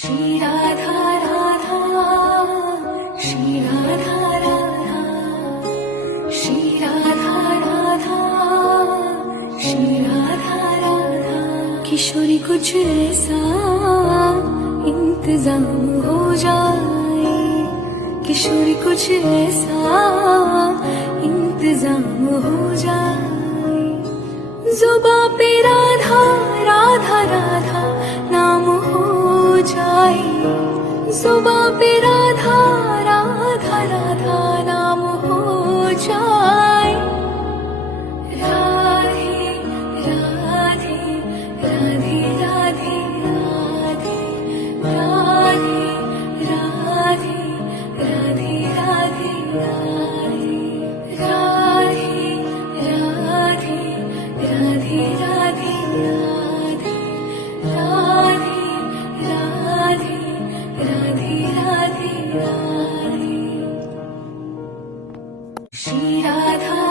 श्री राधा राधा, श्री राधा राधा, श्री राधा राधा, श्री राधा राधा। किशोरी कुछ ऐसा इंतजाम हो जाए, किशोरी कुछ ऐसा इंतजाम हो जाए। जुबां पे राधा राधा राधा नाम हो जाए, जुबां पे राधा राधा राधा नाम हो जाए। राधे राधे राधे राधे राधे, राधे राधे राधे राधे राधे, राधे राधे राधे राधे राधे, राधे राधे राधे राधे राधे। श्री राधा